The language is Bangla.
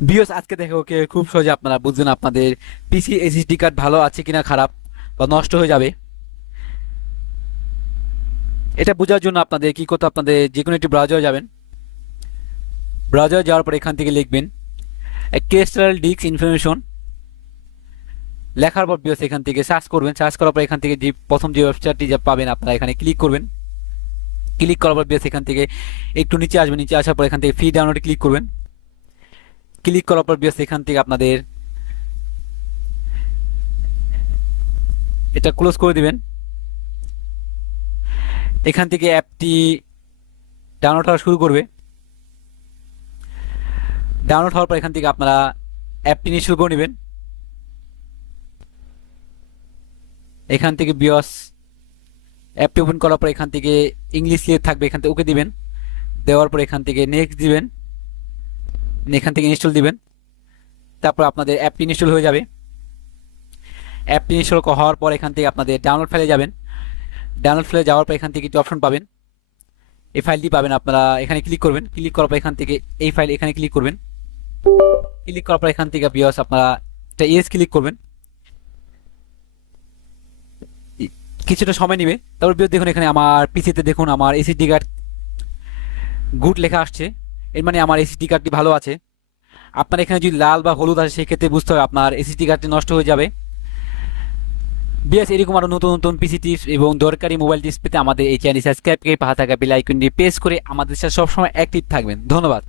বিওস আজকে দেখে ওকে খুব সহজে আপনারা বুঝবেন আপনাদের পিসি এসএসডি কার্ড ভালো আছে কিনা খারাপ বা নষ্ট হয়ে যাবে। এটা বোঝার জন্য আপনাদের কি করতে, আপনাদের যে কোনো একটি ব্রাউজারে যাবেন। ব্রাউজারে যাওয়ার পর এখান থেকে লিখবেন ক্রিস্টাল ডিস্ক ইনফরমেশন। লেখার পর বিওস এখান থেকে সার্চ করবেন। সার্চ করার পর এখান থেকে যে প্রথম যে ওয়েবসাইটটি যা পাবেন আপনারা এখানে ক্লিক করবেন। ক্লিক করার পর বিওস এখান থেকে একটু নিচে আসবেন। নিচে আসার পর এখান থেকে ফ্রি ডাউনলোডে ক্লিক করবেন। ক্লিক করার পর বিওস এখান থেকে আপনাদের এটা ক্লোজ করে দিবেন। এখান থেকে অ্যাপটি ডাউনলোড হওয়া শুরু করবে। ডাউনলোড হওয়ার পর এখান থেকে আপনারা অ্যাপটি ইনস্টল করে নেবেন। এখান থেকে বিওস অ্যাপটি ওপেন করার পর এখান থেকে ইংলিশ লিখে থাকবে, এখান থেকে ওকে দিবেন। দেওয়ার পর এখান থেকে নেক্সট দিবেন। এখান থেকে ইনস্টল দিবেন। তারপর আপনাদের অ্যাপটি ইনস্টল হয়ে যাবে। অ্যাপটি ইনস্টল হওয়ার পর এখান থেকে আপনাদের ডাউনলোড ফাইলে যাবেন। ডাউনলোড ফাইলে যাওয়ার পর এখান থেকে কিছু অপশন পাবেন। এই ফাইলটি পাবেন, আপনারা এখানে ক্লিক করবেন। ক্লিক করার পর এখান থেকে এই ফাইল এখানে ক্লিক করবেন। ক্লিক করার পর এখান থেকে বিওস আপনারা এটা ইয়েস ক্লিক করবেন। কিছুটা সময় নেবে। তারপর বিওস দেখুন এখানে আমার পিসিতে দেখুন আমার এসএসডি কার্ড গুড লেখা আসছে, এর মানে আমার এসএসডি কার্ডটি ভালো আছে। আপনার এখানে যদি লাল বা হলুদ আসে সেই ক্ষেত্রে বুঝতে হবে আপনার এসএসডি কার্ডটি নষ্ট হয়ে যাবে। বিএস এরকম আরো নতুন নতুন পিসি টিপস এবং দরকারি মোবাইল টিপস পেতে আমাদের এই চ্যানেল সাবস্ক্রাইব করে পাশে থাকা বেল আইকনটি প্রেস করে আমাদের সাথে সবসময় অ্যাক্টিভ থাকবেন। ধন্যবাদ।